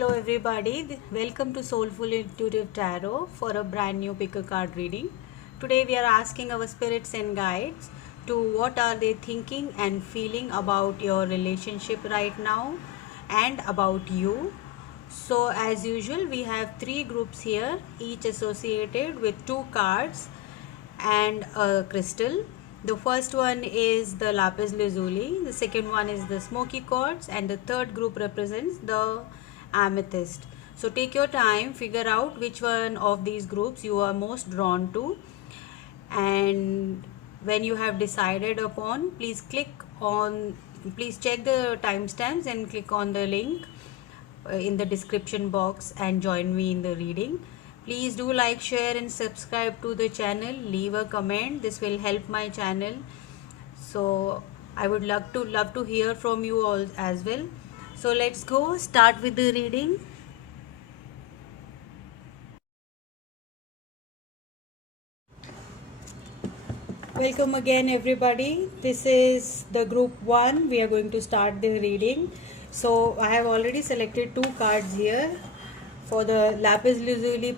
Hello everybody, welcome to Soulful Intuitive Tarot for a brand new pick a card reading. Today we are asking our spirits and guides to what are they thinking and feeling about your relationship right now and about you. So as usual we have three groups here, each associated with two cards and a crystal. The first one is the lapis lazuli, the second one is the smoky quartz, and the third group represents the amethyst. So take your time, figure out which one of these groups you are most drawn to, and when you have decided upon, please check the timestamps and click on the link in the description box and join me in the reading. Please do like, share and subscribe to the channel. Leave a comment. This will help my channel. So I would love to hear from you all as well. So let's go start with the reading. Welcome again everybody. This is the group 1. We are going to start the reading. So I have already selected two cards here for the lapis lazuli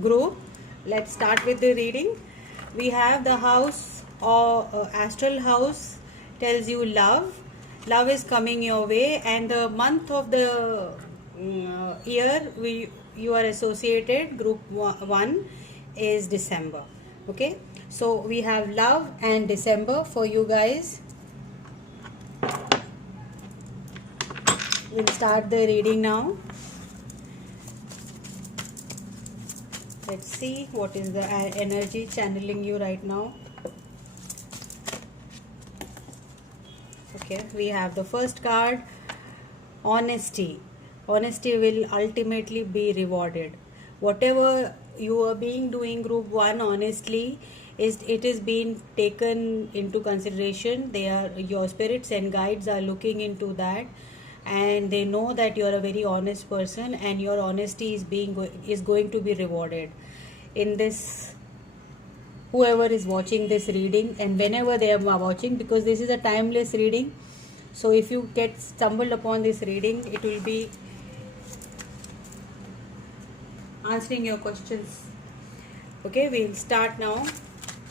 group. Let's start with the reading. We have the house or astral house tells you love is coming your way, and the month of the year you are associated group 1 is December. Okay, so we have love and December for you guys. We'll start the reading now. Let's see what is the energy channeling you right now. Okay, we have the first card, honesty. Honesty will ultimately be rewarded. Whatever you are being doing group 1 honestly, it is being taken into consideration. Your spirits and guides are looking into that, and they know that you are a very honest person and your honesty is going to be rewarded in this. Whoever is watching this reading and whenever they are watching, because this is a timeless reading, so if you get stumbled upon this reading, it will be answering your questions. Okay, we'll start now.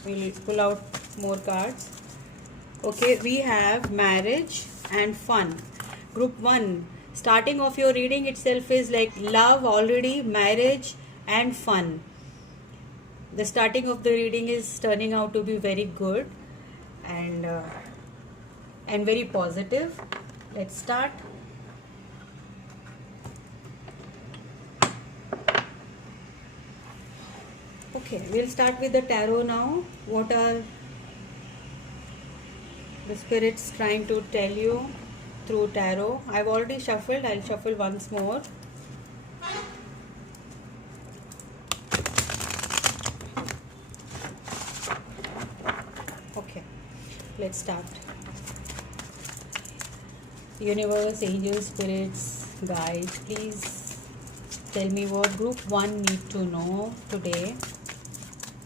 We'll pull out more cards. Okay, we have marriage and fun. Group 1, starting of your reading itself is like love already, marriage and fun. The starting of the reading is turning out to be very good and very positive. Let's start. Okay, we'll start with the tarot now. What are the spirits trying to tell you through tarot? I've already shuffled. I'll shuffle once more. Okay, let's start. Universe, angels, spirits, guides, please tell me what group 1 need to know today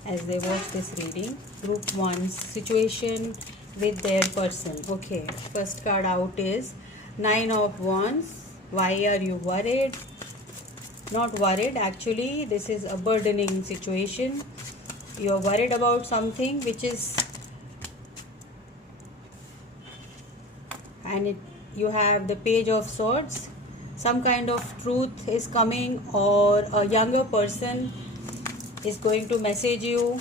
as they watch this reading. Group 1's situation with their person. Okay, first card out is 9 of Wands. Why are you worried? Not worried, actually this is a burdening situation. You are worried about something which is, and you have the Page of Swords. Some kind of truth is coming, or a younger person is going to message you.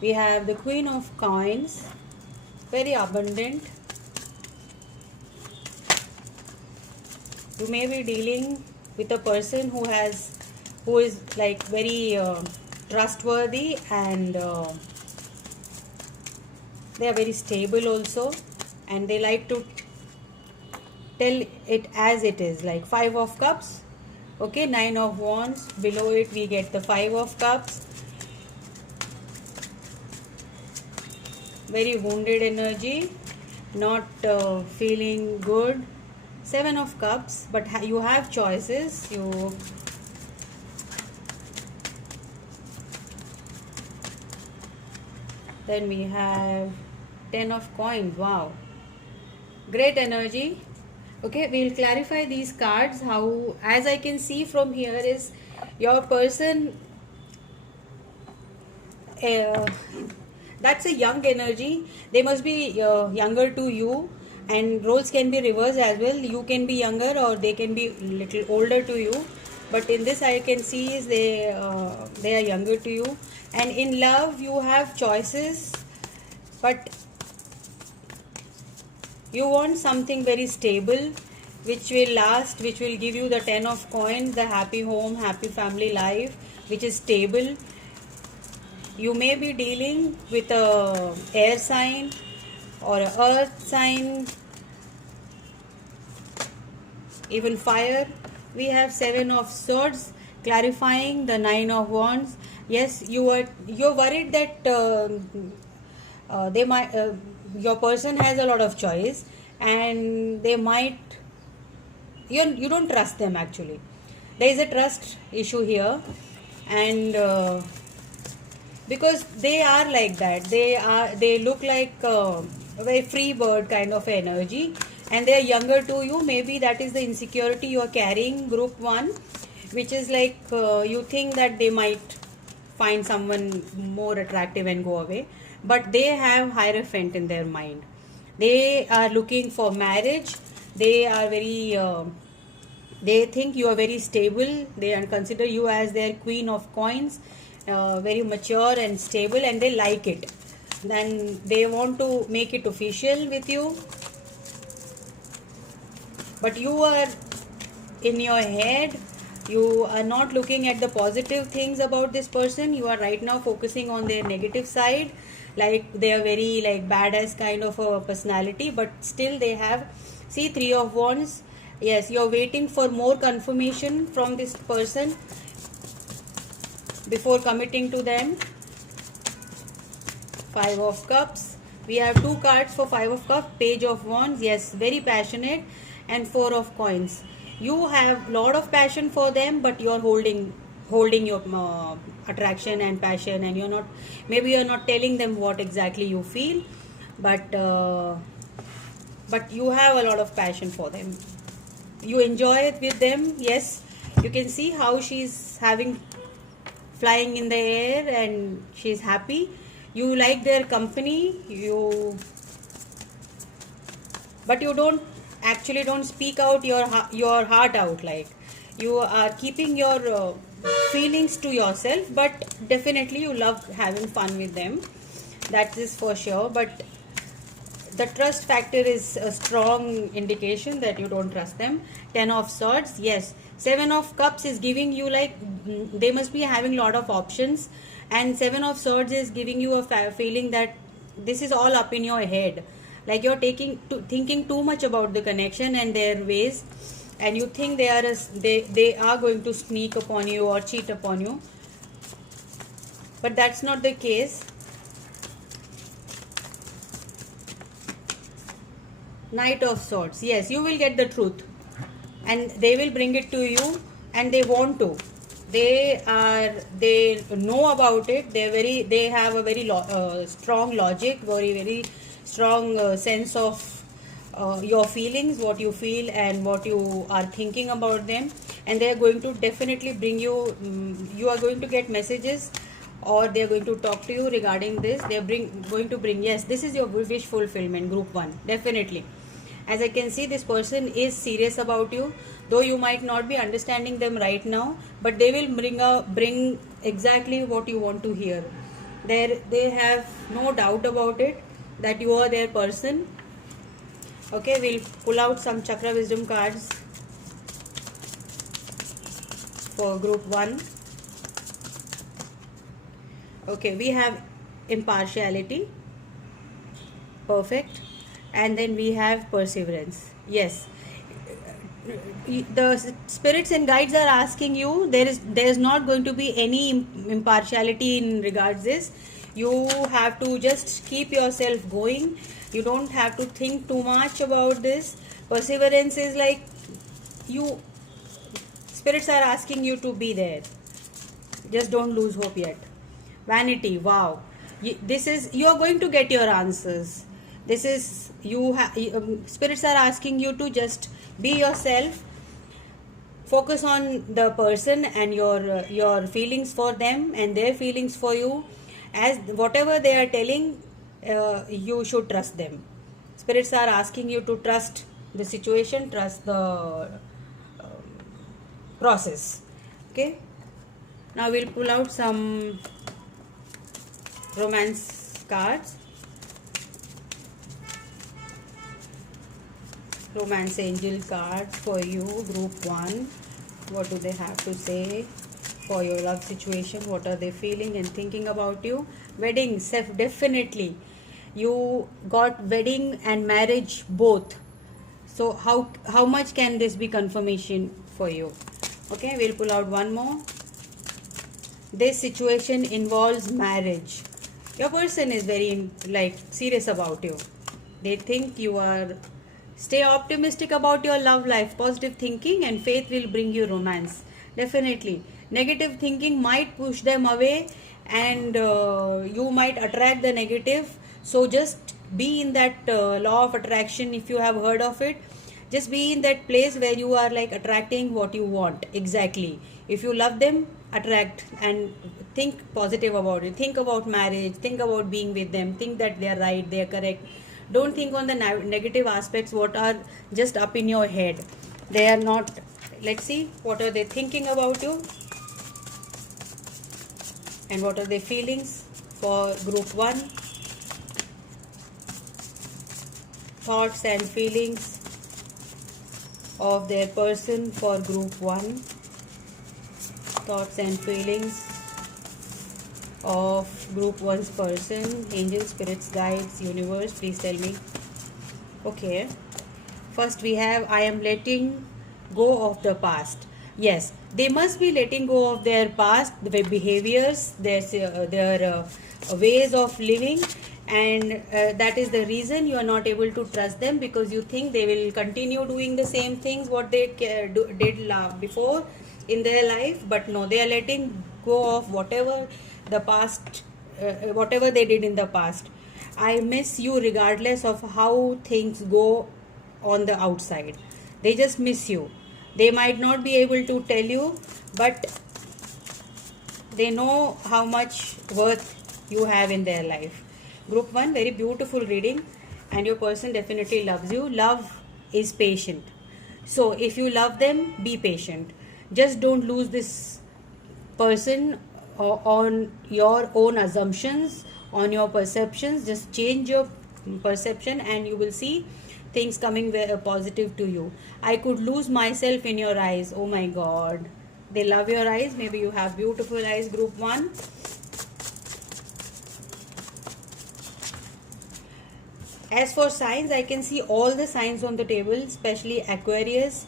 We have the Queen of Coins, very abundant. You may be dealing with a person who is like very trustworthy, and they are very stable also, and they like to tell it as it is, like 5 of Cups. Okay, 9 of Wands, below it we get the 5 of Cups. Very wounded energy, not feeling good. 7 of Cups, but you have choices. Then we have 10 of Coins. Wow, Great energy. Okay, we'll clarify these cards. How, as I can see from here, is your person, uh, that's a young energy. They must be younger to you, and roles can be reversed as well. You can be younger or they can be little older to you, but in this I can see is they are younger to you. And in love you have choices, but you want something very stable, which will last, which will give you the 10 of coins, the happy home, happy family life, which is stable. You may be dealing with a air sign or a earth sign, even fire. We have 7 of swords, clarifying the 9 of wands. Yes, you're worried that they might your person has a lot of choice, and they might, you don't trust them actually. There is a trust issue here, and because they are like that, they look like a very free bird kind of energy, and they are younger to you. Maybe that is the insecurity you are carrying, group 1, which is like you think that they might find someone more attractive and go away, but they have hierophant in their mind. They are looking for marriage. They are very they think you are very stable. They consider you as their queen of coins, very mature and stable, and they like it. Then they want to make it official with you, but you are in your head, you are not looking at the positive things about this person. You are right now focusing on their negative side, like they are very like badass kind of a personality, but still they have, see, 3 of wands. Yes, you're waiting for more confirmation from this person before committing to them. 5 of cups. We have 2 cards for 5 of cups. Page of wands. Yes, very passionate. And 4 of coins. You have lot of passion for them, but you're holding your attraction and passion, and you're not telling them what exactly you feel, but you have a lot of passion for them. You enjoy it with them. Yes, you can see how she's having flying in the air and she's happy. You like their company, but you don't speak out your heart out, like you are keeping your feelings to yourself, but definitely you love having fun with them, that is for sure. But the trust factor is a strong indication that you don't trust them. 10 of swords. Yes, 7 of cups is giving you like they must be having lot of options, and 7 of swords is giving you a feeling that this is all up in your head, like you're thinking too much about the connection and their ways, and you think they are going to sneak upon you or cheat upon you, but that's not the case. Knight of swords. Yes, you will get the truth, and they will bring it to you, and they want to. They know about it. They have a very strong logic, very strong sense of your feelings, what you feel and what you are thinking about them, and they are going to definitely bring you. You are going to get messages, or they are going to talk to you regarding this. They are going to bring. Yes, this is your wish fulfillment, group 1, definitely. As I can see, this person is serious about you, though you might not be understanding them right now, but they will bring exactly what you want to hear. They have no doubt about it that you are their person. Okay, we'll pull out some chakra wisdom cards for group 1. Okay, we have impartiality. Perfect. And then we have perseverance. Yes, the spirits and guides are asking you, there is not going to be any impartiality in regards this. You have to just keep yourself going. You don't have to think too much about this. Perseverance is like spirits are asking you to be there. Just don't lose hope yet. Vanity. Wow, you are going to get your answers. This is spirits are asking you to just be yourself, focus on the person and your feelings for them and their feelings for you. As whatever they are telling, you should trust them. Spirits are asking you to trust the situation, trust the process. Okay, now we'll pull out some romance cards. Romance angel cards for you, group 1. What do they have to say for your love situation? What are they feeling and thinking about you? Wedding, definitely you got wedding and marriage both. So how much can this be confirmation for you? Okay, we'll pull out one more. This situation involves marriage. Your person is very serious about you. They think you are. Stay optimistic about your love life. Positive thinking and faith will bring you romance. Definitely. Negative thinking might push them away and you might attract the negative. So just be in that law of attraction, if you have heard of it. Just be in that place where you are attracting what you want. Exactly. If you love them, attract and think positive about it. Think about marriage. Think about being with them. Think that they are right, they are correct. Don't think on the negative aspects what are just up in your head. They are not. Let's see what are they thinking about you and what are their feelings for group 1. Thoughts and feelings of their person for group 1. Thoughts and feelings of group 1's person. Angels, spirits, guides, universe, please tell me. Okay, first we have I am letting go of the past. Yes, they must be letting go of their past, their behaviors, their ways of living, and that is the reason you are not able to trust them, because you think they will continue doing the same things what they did before in their life. But no, they are letting go of whatever the past, whatever they did in the past. I miss you regardless of how things go on the outside. They just miss you. They might not be able to tell you, but they know how much worth you have in their life. Group 1, very beautiful reading, and your person definitely loves you. Love is patient. So if you love them, be patient. Just don't lose this person on your own assumptions, on your perceptions. Just change your perception and you will see things coming very positive to you. I could lose myself in your eyes. Oh my God, they love your eyes. Maybe you have beautiful eyes, group 1. As for signs, I can see all the signs on the table, especially Aquarius,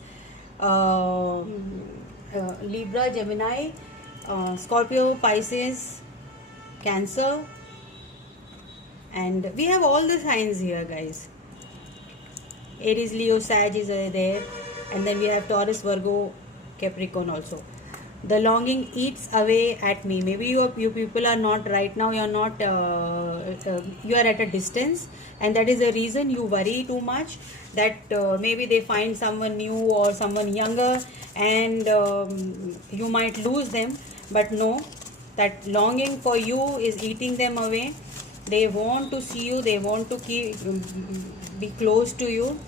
Libra, Gemini, Scorpio, Pisces, Cancer, and we have all the signs here, guys. Aries, Leo, Sag is there, and then we have Taurus, Virgo, Capricorn also. The longing eats away at me. Maybe you people are not right now. You are not. You are at a distance, and that is the reason you worry too much. That maybe they find someone new or someone younger, and you might lose them. But no, that longing for you is eating them away. They want to see you. They want to be close to you,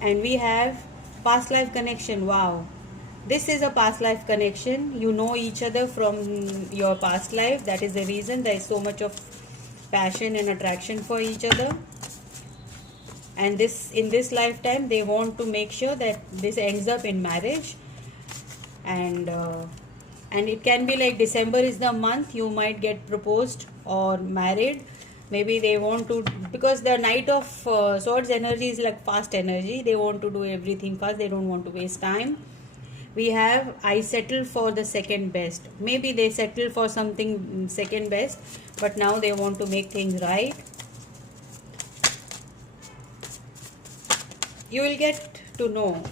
and we have past life connection. Wow. This is a past life connection. You know each other from your past life. That is the reason there is so much of passion and attraction for each other. And in this lifetime, they want to make sure that this ends up in marriage. And it can be like December is the month you might get proposed or married. Maybe they want to, because the Knight of Swords energy is like fast energy. They want to do everything fast. They don't want to waste time. We have I settle for the second best. Maybe they settle for something second best, but now they want to make things right. You will get to know.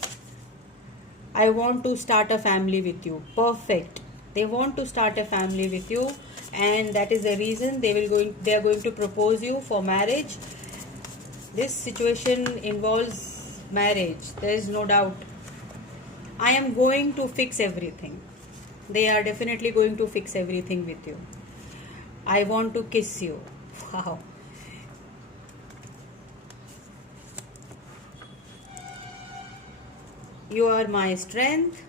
I want to start a family with you. Perfect. They want to start a family with you, and that is the reason they are going to propose you for marriage. This situation involves marriage, there is no doubt. I am going to fix everything. They are definitely going to fix everything with you. I want to kiss you. Wow. You are my strength.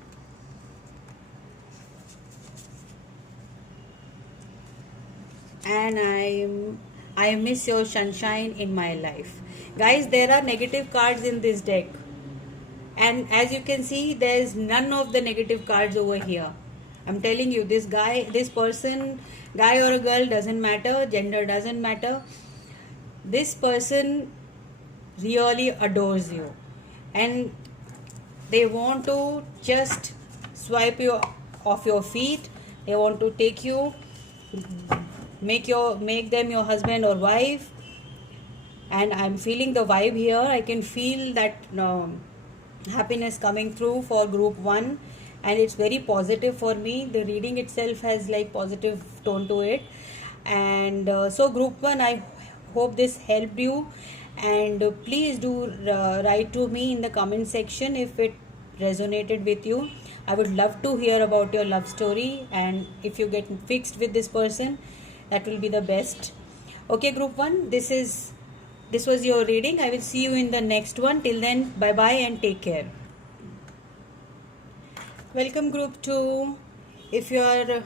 And I miss your sunshine in my life. Guys, there are negative cards in this deck. And as you can see, there is none of the negative cards over here. I'm telling you, this guy, this person, guy or a girl, doesn't matter, gender doesn't matter. This person really adores you, and they want to just swipe you off your feet. They want to take you, make them your husband or wife. And I'm feeling the vibe here. I can feel that happiness coming through for group 1, and it's very positive for me. The reading itself has like positive tone to it. And so group 1, I hope this helped you. And please do write to me in the comment section if it resonated with you. I would love to hear about your love story, and if you get fixed with this person, that will be the best. Okay, group 1, this was your reading. I will see you in the next one. Till then, bye bye and take care. Welcome group 2. If you are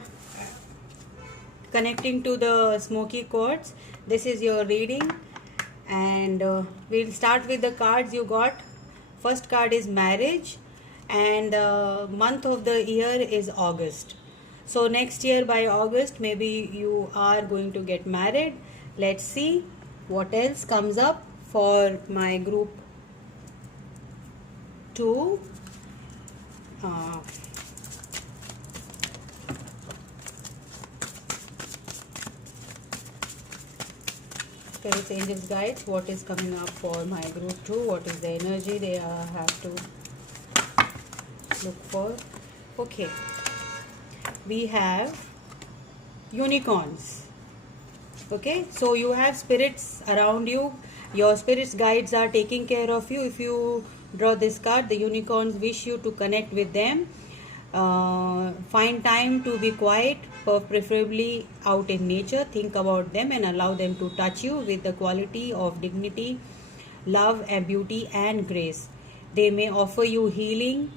connecting to the smoky quartz, this is your reading. And we'll start with the cards you got. First card is marriage, and the month of the year is August. So next year by August, maybe you are going to get married. Let's see what else comes up for my group 2. Spirits, angels, guides, what is coming up for my group 2? What is the energy they have to look for? Okay, we have unicorns. Okay, so you have spirits around you. Your spirits guides are taking care of you. If you draw this card, the unicorns wish you to connect with them. Find time to be quiet, preferably out in nature. Think about them and allow them to touch you with the quality of dignity, love and beauty and grace. They may offer you healing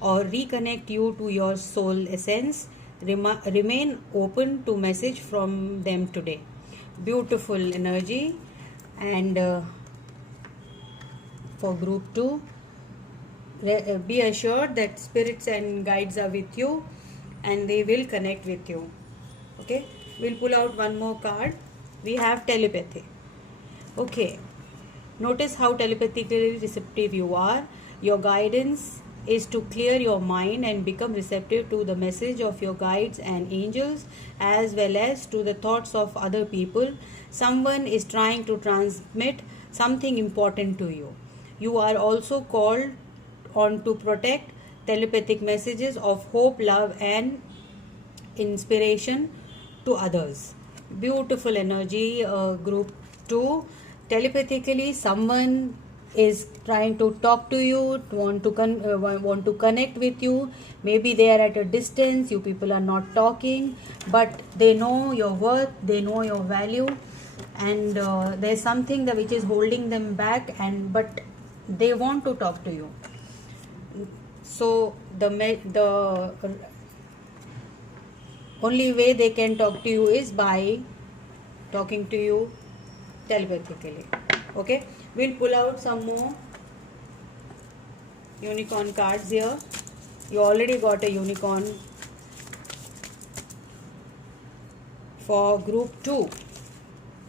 or reconnect you to your soul essence. Remain open to message from them today. Beautiful energy. And for group 2, be assured that spirits and guides are with you and they will connect with you. Okay, we'll pull out one more card. We have telepathy. Okay, notice how telepathically receptive you are. Your guidance is to clear your mind and become receptive to the message of your guides and angels, as well as to the thoughts of other people. Someone is trying to transmit something important to you. You are also called on to protect telepathic messages of hope, love and inspiration to others. Beautiful energy, group 2. Telepathically, someone is trying to talk to you, want to connect with you. Maybe they are at a distance, you people are not talking, but they know your worth, they know your value, and there's something that which is holding them back, and but they want to talk to you. So the only way they can talk to you is by talking to you telepathically. Okay, we'll pull out some more unicorn cards here. You already got a unicorn. For group 2,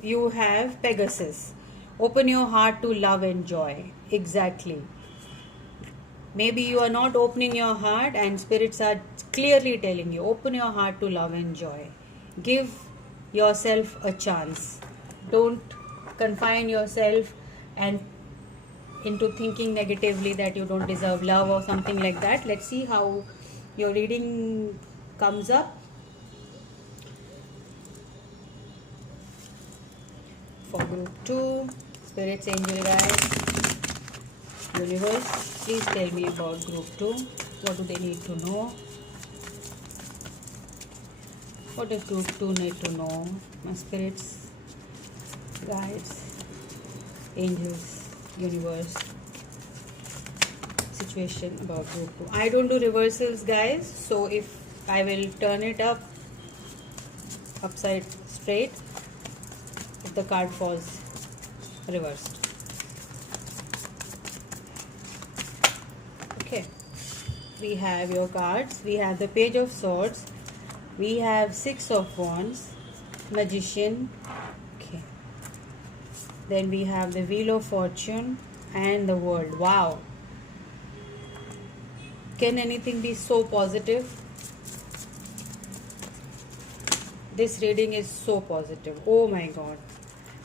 you have Pegasus. Open your heart to love and joy. Exactly. Maybe you are not opening your heart and spirits are clearly telling you, open your heart to love and joy. Give yourself a chance. Don't confine yourself and into thinking negatively that you don't deserve love or something like that. Let's see how your reading comes up. For group 2, Spirits, angel guides, universe, please tell me about group 2. What do they need to know? What does group 2 need to know? My spirits, guides, angels, universe, situation about group 2. I don't do reversals, guys, so if I will turn it upside straight if the card falls reversed. Okay, we have your cards. We have the Page of Swords, we have Six of Wands, Magician, okay, then we have the Wheel of Fortune and the World. Wow, can anything be so positive? This reading is so positive. Oh my god.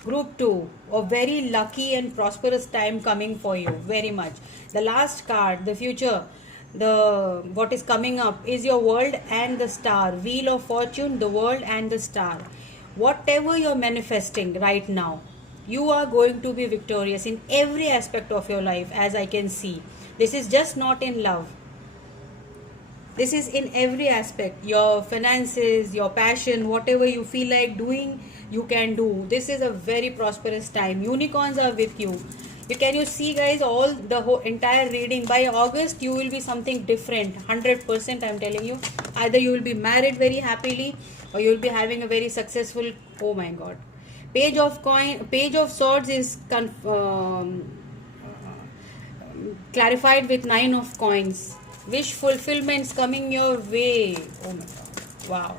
Group 2, a very lucky and prosperous time coming for you, very much. The last card, the future, the what is coming up is your World and the Star. Wheel of Fortune, the World and the Star. Whatever you're manifesting right now, you are going to be victorious in every aspect of your life, as I can see. This is just not in love. This is in every aspect. Your finances, your passion, whatever you feel like doing, you can do. This is a very prosperous time. Unicorns are with you. Can you see, guys, all the whole entire reading? By August, you will be something different. 100%, I'm telling you. Either you will be married very happily, or you will be having a very successful. Oh my God. Page of Swords is clarified with 9 of Coins. Wish fulfillments coming your way. Oh my god. Wow.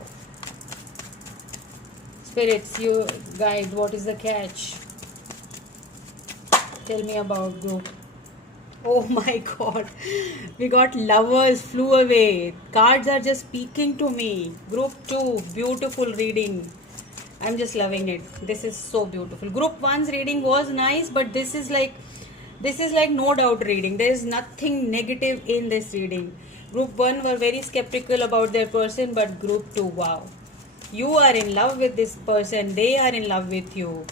Spirits, you guys, what is the catch? Tell me about group. Oh my god. We got Lovers flew away. Cards are just speaking to me. Group 2, beautiful reading. I'm just loving it. This is so beautiful. Group 1's reading was nice, but this is like no doubt reading. There is nothing negative in this reading. Group 1 were very skeptical about their person, but group 2, wow. You are in love with this person. They are in love with you.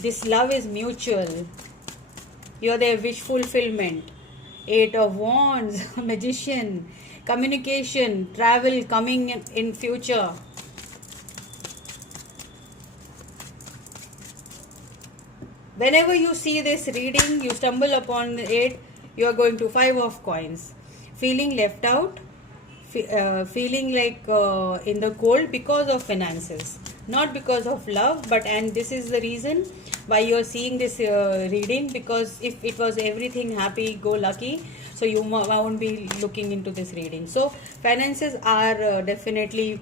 This love is mutual. You are their wish fulfillment. 8 of Wands, Magician, communication, travel coming in future. Whenever you see this reading, you stumble upon it, you are going to 5 of Coins. Feeling left out, feeling like in the cold because of finances, not because of love, and this is the reason why you are seeing this reading, because if it was everything happy-go-lucky, so you won't be looking into this reading. So finances are definitely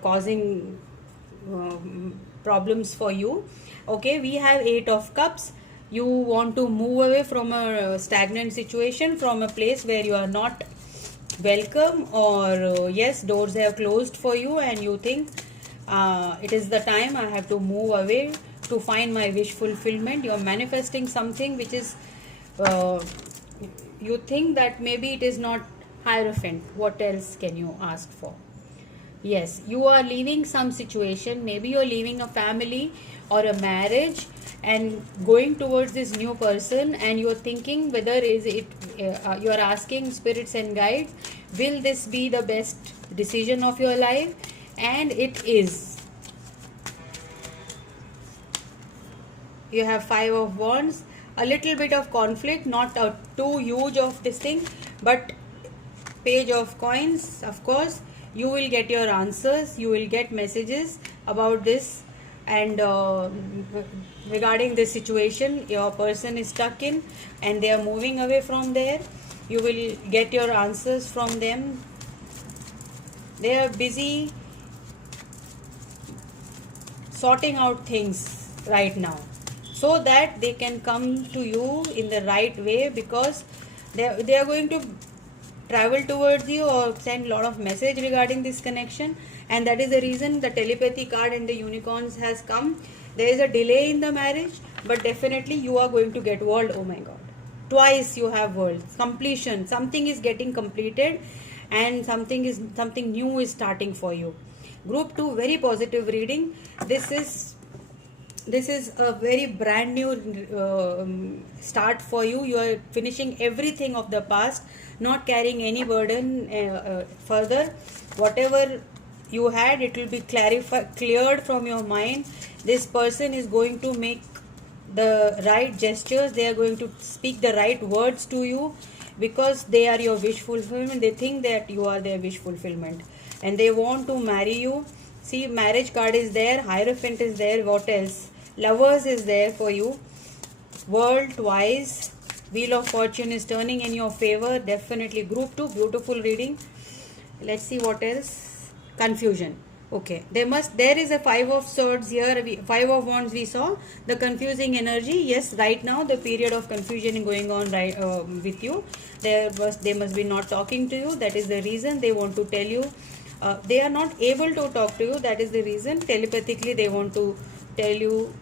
causing problems for you. Okay, we have 8 of Cups. You want to move away from a stagnant situation, from a place where you are not welcome, or yes, doors have closed for you and you think it is the time I have to move away to find my wish fulfillment. You are manifesting something which is you think that maybe it is not Hierophant. What else can you ask for? Yes, you are leaving some situation. Maybe you are leaving a family or a marriage and going towards this new person, and you are thinking whether is it you are asking spirits and guides, will this be the best decision of your life? And it is. You have 5 of Wands, a little bit of conflict, not too huge of this thing, but Page of Coins, of course. You will get your answers, you will get messages about this, and regarding this situation your person is stuck in and they are moving away from there. You will get your answers from them. They are busy sorting out things right now so that they can come to you in the right way, because they are going to travel towards you or send a lot of message regarding this connection, and that is the reason the telepathy card and the unicorns has come. There is a delay in the marriage, but definitely you are going to get world. Oh my god, twice you have world completion. Something is getting completed and something new is starting for you. Group 2, very positive reading. This is this is a very brand new start for you. You are finishing everything of the past, not carrying any burden further. Whatever you had, it will be cleared from your mind. This person is going to make the right gestures, they are going to speak the right words to you, because they are your wish fulfillment. They think that you are their wish fulfillment, and they want to marry you. See, marriage card is there, Hierophant is there, what else? Lovers is there for you, World twice, Wheel of Fortune is turning in your favor. Definitely group 2, beautiful reading. Let's see what else. Confusion. Okay, there is a 5 of swords here, 5 of wands we saw. The confusing energy, yes, right now the period of confusion is going on right with you. They must be not talking to you. That is the reason they want to tell you. They are not able to talk to you. That is the reason telepathically they want to tell you,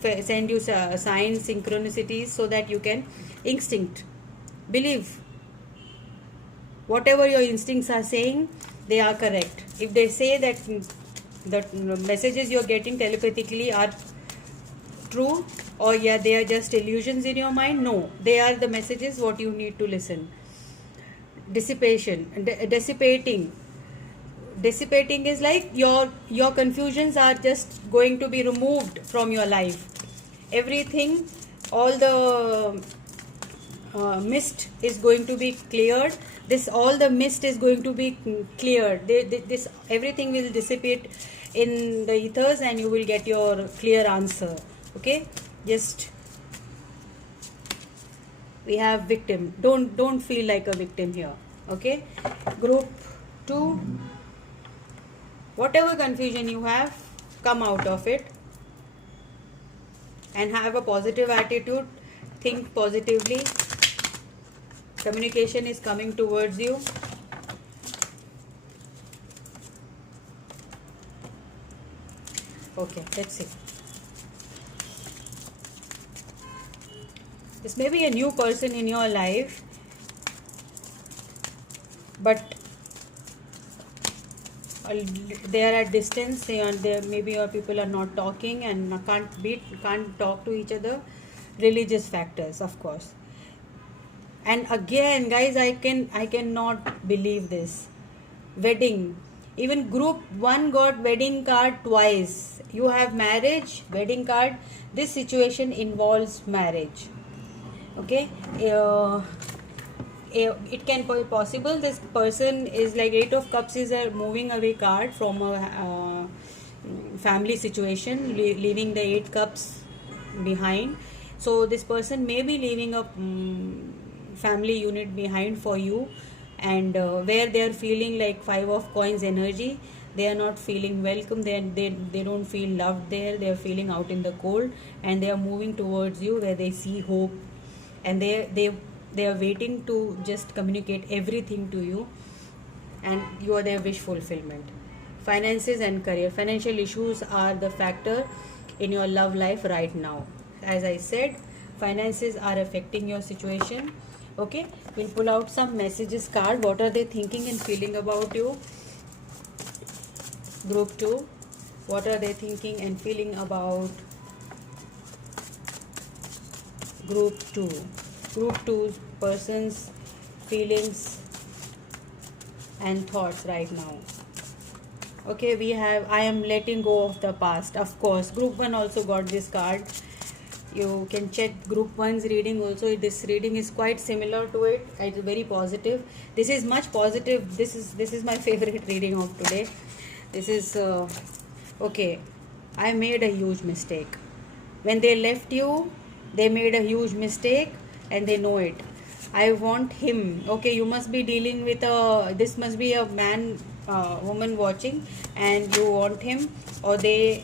send you signs, synchronicities, so that you can instinct believe whatever your instincts are saying, they are correct. If they say that the messages you're getting telepathically are true, or yeah, they are just illusions in your mind, no, they are the messages what you need to listen. Dissipating is like your confusions are just going to be removed from your life. Everything, all the mist is going to be cleared. All the mist is going to be cleared. This everything will dissipate in the ethers, and you will get your clear answer. Okay, just we have victim. Don't feel like a victim here. Okay, group 2. Whatever confusion you have, come out of it and have a positive attitude. Think positively. Communication is coming towards you. Okay, let's see. This may be a new person in your life, but they are at distance. Maybe your people are not talking and can't talk to each other. Religious factors, of course. And again, guys, I cannot believe this. Wedding. Even group 1 got wedding card twice. You have marriage, wedding card. This situation involves marriage. Okay. It can be possible this person is like 8 of Cups is a moving away card from a family situation, leaving the 8 Cups behind. So this person may be leaving a family unit behind for you, and where they are feeling like 5 of Coins energy, they are not feeling welcome, they don't feel loved there, they are feeling out in the cold, and they are moving towards you where they see hope, and they are waiting to just communicate everything to you, and you are their wish fulfillment. Finances and career. Financial issues are the factor in your love life right now. As I said, finances are affecting your situation. Okay, we'll pull out some messages card. What are they thinking and feeling about you? Group 2. What are they thinking and feeling about group 2? Group 2 person's feelings and thoughts right now. Okay, we have I am letting go of the past. Of course, group 1 also got this card. You can check group 1's reading also. This reading is quite similar to it. It's very positive. This is much positive. This is my favorite reading of today. This is okay. I made a huge mistake. When they left you, they made a huge mistake, and they know it. I want him. Okay, you must be dealing with this must be a man, woman watching, and you want him, or this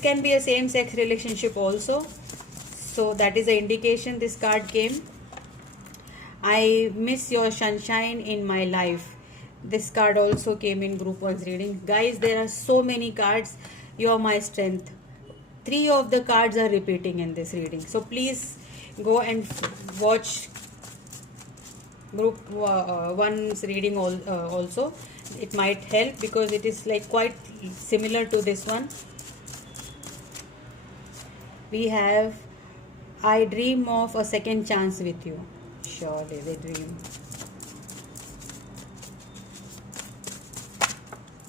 can be a same sex relationship also. So that is an indication this card came. I miss your sunshine in my life. This card also came in group 1's reading. Guys, there are so many cards. You are my strength. 3 of the cards are repeating in this reading. So please go and watch group 1's reading also. It might help because it is like quite similar to this one. We have, I dream of a second chance with you. Surely they dream.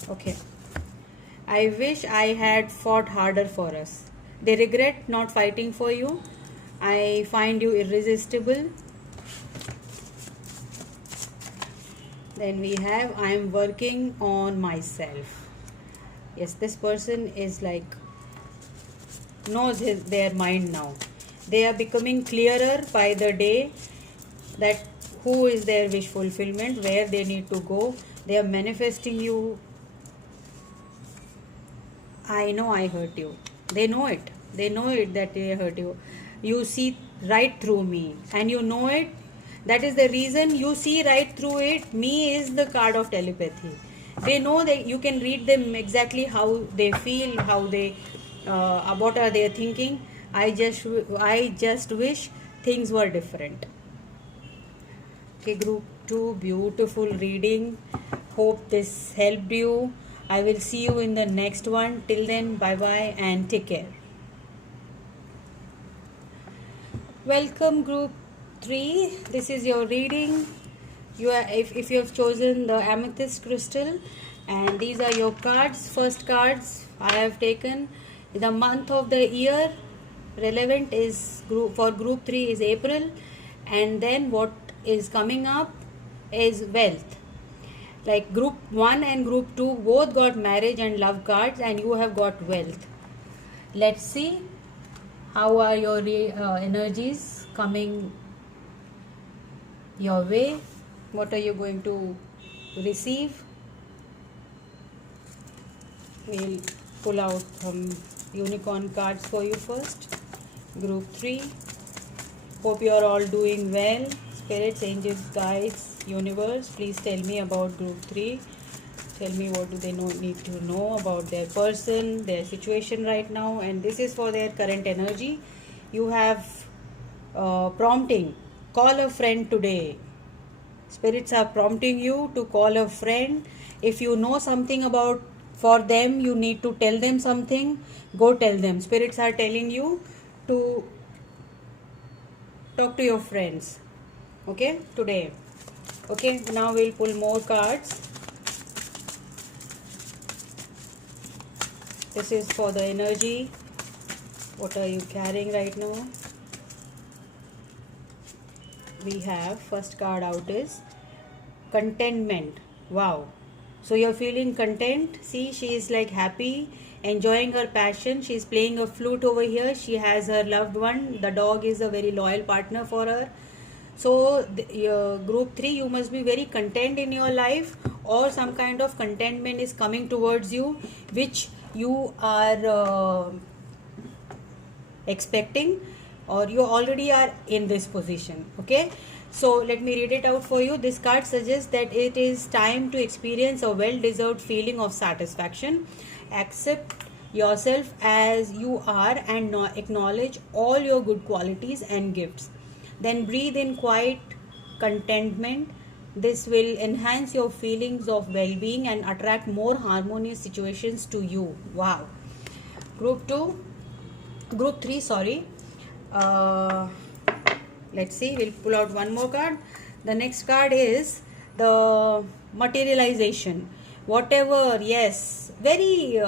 Okay. I wish I had fought harder for us. They regret not fighting for you. I find you irresistible. Then we have, I am working on myself. Yes, this person is like knows their mind now. They are becoming clearer by the day that who is their wish fulfillment, where they need to go. They are manifesting you. I know I hurt you. They know it. They know it that they hurt you. You see right through me and you know it. That is the reason you see right through it. Me is the card of telepathy. They know that you can read them exactly how they feel, how they, what are they thinking. I just wish things were different. Okay, group 2, beautiful reading. Hope this helped you. I will see you in the next one. Till then, bye bye and take care. Welcome, group 3. This is your reading. You are, if you have chosen the amethyst crystal, and these are your cards. First cards I have taken. The month of the year relevant is for group 3 is April, and then what is coming up is wealth. Like group 1 and group 2 both got marriage and love cards, and you have got wealth. Let's see how are your energies coming your way. What are you going to receive? We'll pull out some unicorn cards for you first. Group 3. Hope you are all doing well. Spirits, angels, guides, universe, please tell me about group 3. Tell me what do they need to know about their person, their situation right now, and this is for their current energy. You have prompting. Call a friend today. Spirits are prompting you to call a friend. If you know something about for them, you need to tell them something. Go tell them. Spirits are telling you to talk to your friends. Okay, today. Okay, now we'll pull more cards. This is for the energy. What are you carrying right now? We have first card out is contentment. Wow. So you're feeling content. See, she is like happy, enjoying her passion. She's playing a flute over here. She has her loved one. The dog is a very loyal partner for her. So your group 3, you must be very content in your life, or some kind of contentment is coming towards you, which you are expecting, or you already are in this position. Okay, so let me read it out for you. This card suggests that it is time to experience a well-deserved feeling of satisfaction. Accept yourself as you are and acknowledge all your good qualities and gifts. Then breathe in quiet contentment. This will enhance your feelings of well-being and attract more harmonious situations to you. Wow. Group 3, sorry. Let's see, we'll pull out one more card. The next card is the materialization. Whatever, yes, very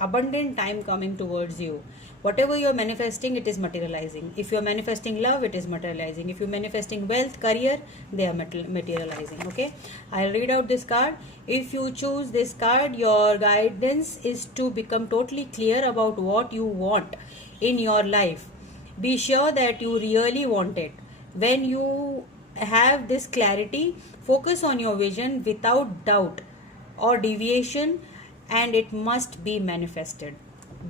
abundant time coming towards you. Whatever you're manifesting, it is materializing. If you're manifesting love, it is materializing. If you're manifesting wealth, career, they are materializing. Okay, I'll read out this card. If you choose this card, your guidance is to become totally clear about what you want in your life. Be sure that you really want it. When you have this clarity, focus on your vision without doubt or deviation, and it must be manifested.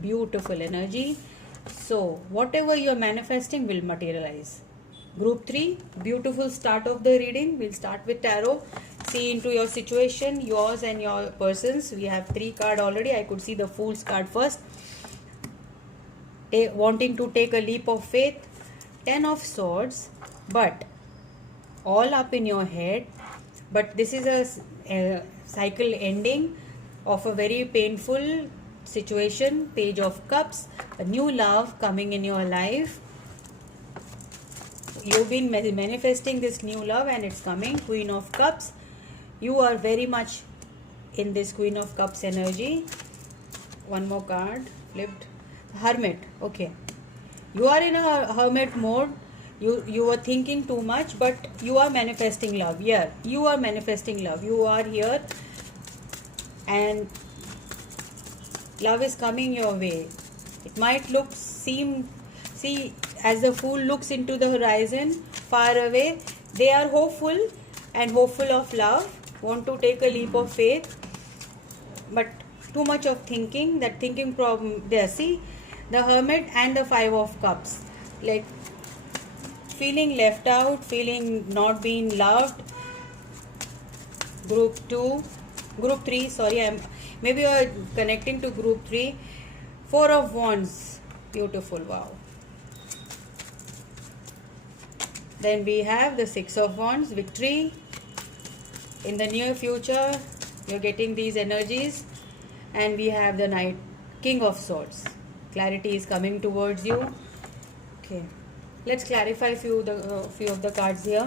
Beautiful energy. So whatever you're manifesting will materialize. Group 3, beautiful start of the reading. We'll start with tarot. See into your situation, yours and your person's. We have 3 cards already. I could see the Fool's card first. Wanting to take a leap of faith. 10 of Swords, but all up in your head. But this is a cycle ending of a very painful situation. Page of Cups, a new love coming in your life. You've been manifesting this new love and it's coming. Queen of Cups. You are very much in this Queen of Cups energy. One more card flipped. Hermit. Okay, you are in a hermit mode. You are thinking too much, but you are manifesting love. Yeah, you are manifesting love. You are here and love is coming your way. It might see, as the fool looks into the horizon far away, they are hopeful and hopeful of love, want to take a leap of faith, but too much of thinking, that thinking problem there. See, the Hermit and the Five of Cups, like feeling left out, feeling not being loved. Group 3, sorry, maybe you are connecting to group 3. Four of Wands, beautiful, wow. Then we have the Six of Wands, victory. In the near future, you're getting these energies. And we have the Knight, King of Swords. Clarity is coming towards you. Okay, let's clarify few of the cards here.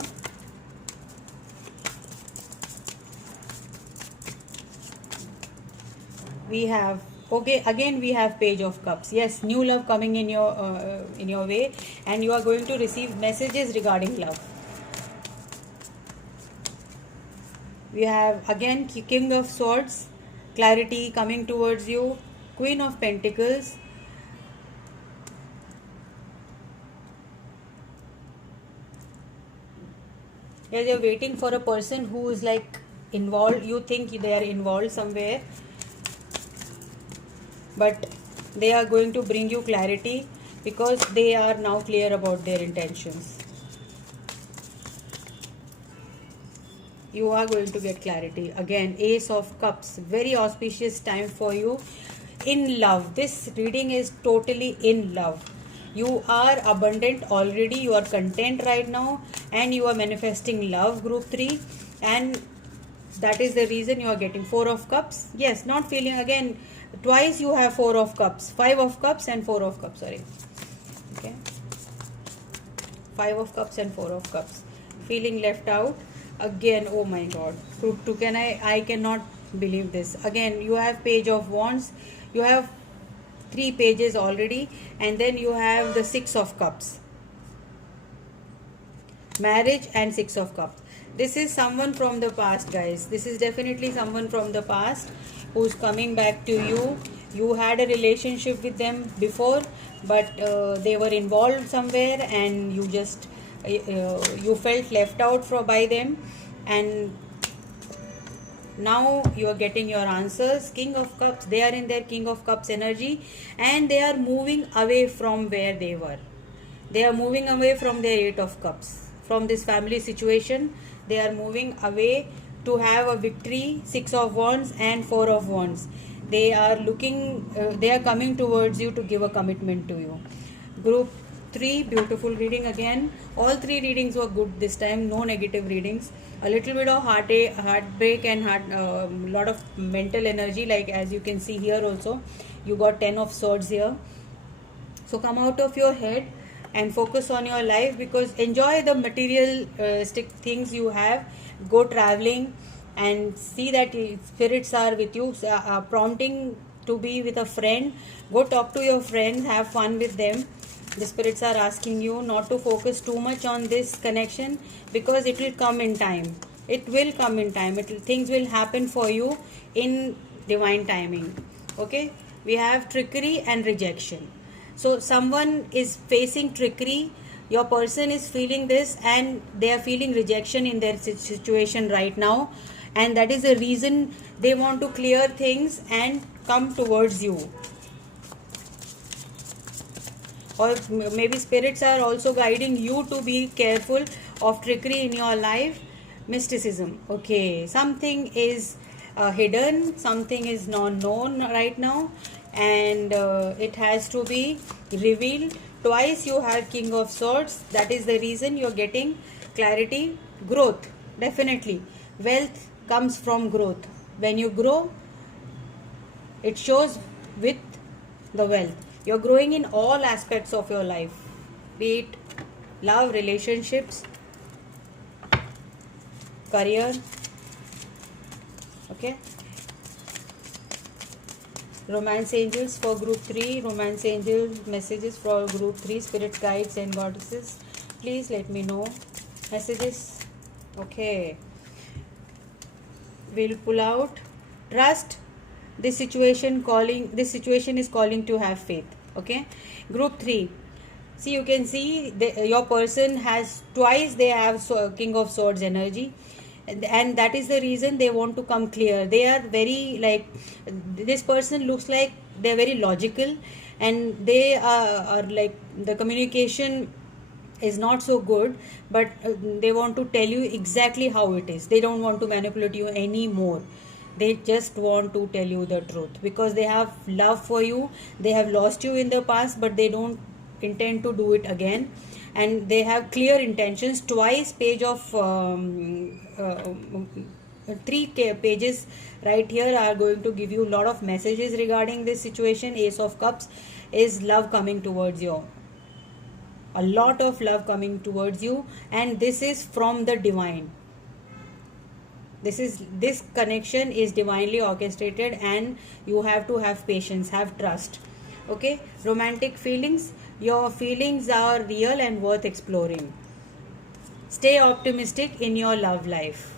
We have, okay, again we have Page of Cups. Yes, new love coming in your way, and you are going to receive messages regarding love. We have again King of Swords, clarity coming towards you. Queen of Pentacles. Yes, you're waiting for a person who is like involved. You think they are involved somewhere, but they are going to bring you clarity because they are now clear about their intentions. You are going to get clarity. Again, Ace of Cups, very auspicious time for you in love. This reading is totally in love. You are abundant already, you are content right now, and you are manifesting love, group 3, and that is the reason you are getting Four of Cups. Yes, not feeling, again twice you have Four of Cups, Five of Cups and Four of Cups, sorry. Okay, Five of Cups and Four of Cups, feeling left out again. Oh my god, group 2, I cannot believe this. Again you have Page of Wands, you have 3 pages already, and then you have the Six of Cups, marriage and Six of Cups. This is someone from the past, guys. This is definitely someone from the past who's coming back to you. You had a relationship with them before, but they were involved somewhere, and you just you felt left out by them, and now you are getting your answers. King of Cups, they are in their King of Cups energy, and they are moving away from where they were. They are moving away from their Eight of Cups, from this family situation. They are moving away to have a victory. Six of Wands and Four of Wands. They are looking, they are coming towards you to give a commitment to you. Group 3, beautiful reading again. All 3 readings were good this time, no negative readings. A little bit of heartbreak and lot of mental energy, like as you can see here also. You got 10 of Swords here. So come out of your head and focus on your life, because enjoy the materialistic things you have. Go traveling and see that spirits are with you, prompting to be with a friend. Go talk to your friends, have fun with them. The spirits are asking you not to focus too much on this connection, because it will come in time. It will come in time. Things will happen for you in divine timing. Okay, we have trickery and rejection. So someone is facing trickery, your person is feeling this, and they are feeling rejection in their situation right now, and that is the reason they want to clear things and come towards you. Or maybe spirits are also guiding you to be careful of trickery in your life. Mysticism. Okay, something is hidden, something is not known right now, and it has to be revealed. Twice you have King of Swords. That is the reason you're getting clarity. Growth, definitely. Wealth comes from growth. When you grow, it shows with the wealth. You're growing in all aspects of your life, be it love, relationships, career. Okay. Romance angels for group 3. Romance angel messages for group 3. Spirit guides and goddesses, please let me know messages. Okay, we'll pull out trust. This situation is calling to have faith. Okay, group 3. See, you can see your person has twice, they have king of swords energy, and that is the reason they want to come clear. They are very like, this person looks like they're very logical, and they are like, the communication is not so good, but they want to tell you exactly how it is. They don't want to manipulate you anymore. They just want to tell you the truth because they have love for you. They have lost you in the past, but they don't intend to do it again, and they have clear intentions. Twice page of three pages right here are going to give you a lot of messages regarding this situation. Ace of Cups is love coming towards you, a lot of love coming towards you, and this is from the divine. This connection is divinely orchestrated, and you have to have patience, have trust. Okay, romantic feelings. Your feelings are real and worth exploring. Stay optimistic in your love life.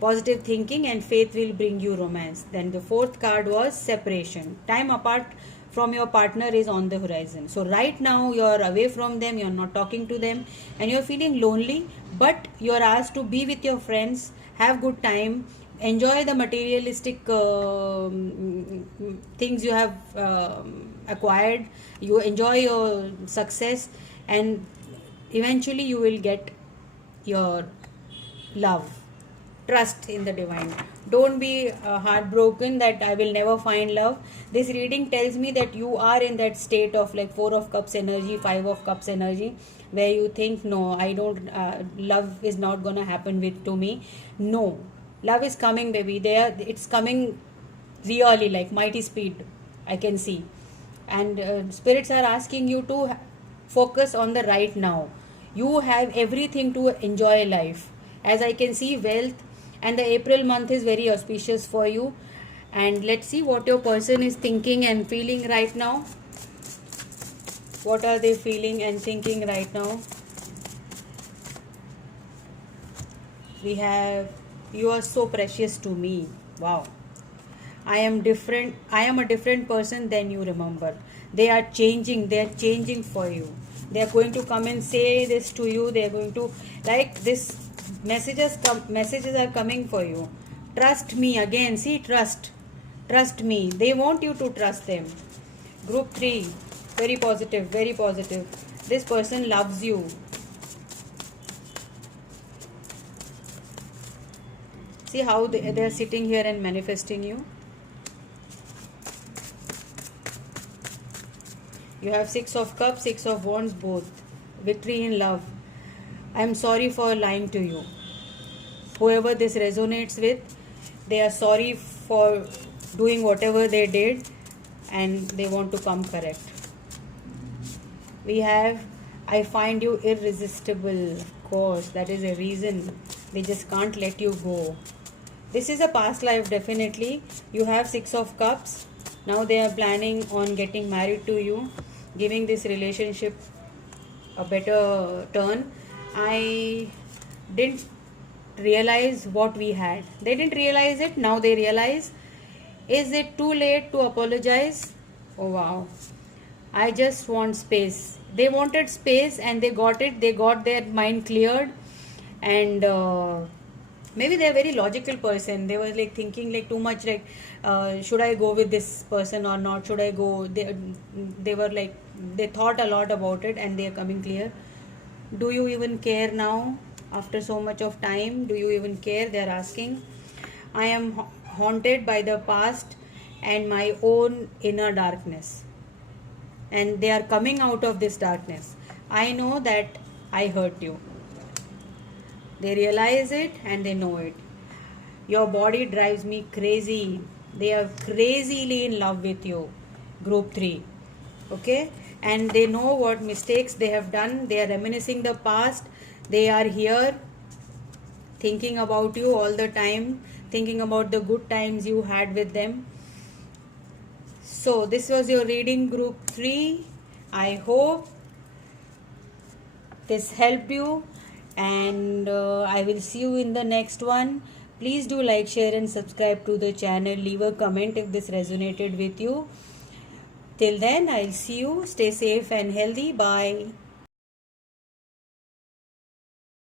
Positive thinking and faith will bring you romance. Then the fourth card was separation. Time apart from your partner is on the horizon. So right now you're away from them, you're not talking to them, and you're feeling lonely, but you're asked to be with your friends, have good time, enjoy the materialistic things you have acquired. You enjoy your success, and eventually you will get your love. Trust in the divine. Don't be heartbroken that I will never find love. This reading tells me that you are in that state of like 4 of cups energy, 5 of cups energy, where you think, no, I don't, love is not gonna happen to me. No, love is coming, baby. It's coming really like mighty speed, I can see. And spirits are asking you to focus on the right now. You have everything to enjoy life. As I can see, wealth, and the April month is very auspicious for you. And let's see what your person is thinking and feeling right now. What are they feeling and thinking right now? We have, you are so precious to me. Wow. I am different. I am a different person than you remember. They are changing. They are changing for you. They are going to come and say this to you. They are going to, like, this messages are coming for you. Trust me. Again, see, trust me. They want you to trust them. Group 3, very positive, very positive. This person loves you. See how they are sitting here and manifesting you. You have 6 of cups, 6 of wands, both. Victory in love. I am sorry for lying to you. Whoever this resonates with, they are sorry for doing whatever they did, and they want to come correct. We have, I find you irresistible. Of course, that is a reason. They just can't let you go. This is a past life, definitely. You have 6 of cups. Now they are planning on getting married to you, giving this relationship a better turn. I didn't realize what we had. They didn't realize it. Now they realize. Is it too late to apologize? Oh wow. I just want space. They wanted space and they got it. They got their mind cleared, and maybe they're a very logical person. They were like thinking like too much, like should I go with this person or not? Should I go? They were like, they thought a lot about it, and they are coming clear. Do you even care now after so much of time? Do you even care? They are asking. I am haunted by the past and my own inner darkness, and they are coming out of this darkness. I know that I hurt you. They realize it and they know it. Your body drives me crazy. They are crazily in love with you. Group 3. Okay, and they know what mistakes they have done. They are reminiscing the past. They are here thinking about you all the time, thinking about the good times you had with them. So this was your reading group 3. I hope this helped you, and I will see you in the next one. Please do like, share and subscribe to the channel. Leave a comment if this resonated with you. Till then, I'll see you. Stay safe and healthy. Bye.